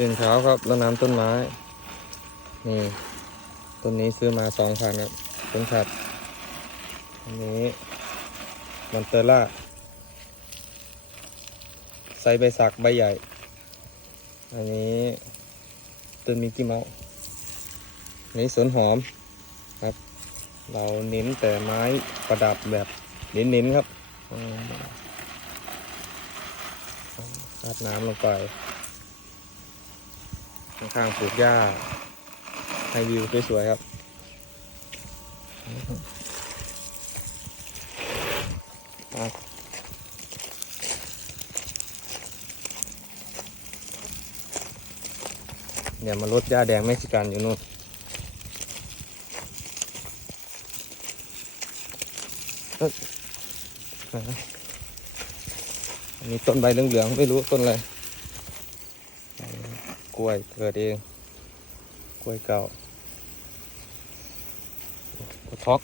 ตื่นเช้าครับแล้วน้ำต้นไม้ นี่ ต้นนี้ซื้อมาสองพันครับต้นขัดอันนี้มันเตอร่าไซส์ใบสักใบใหญ่ อันนี้ต้นมิกกี้เมาส์นี้สวนหอมครับ เราเน้นแต่ไม้ประดับแบบเน้นๆครับอาดน้ำลงไป ข้างๆปลูกหญ้าให้วิวสวยๆครับครับเดี๋ยวมาลดหญ้าแดงเม็กซิกันอยู่นู่นอันนี้ต้นใบเหลืองๆไม่รู้ต้นอะไร กล้วยเกิดเอง กล้วยเก่าท็อก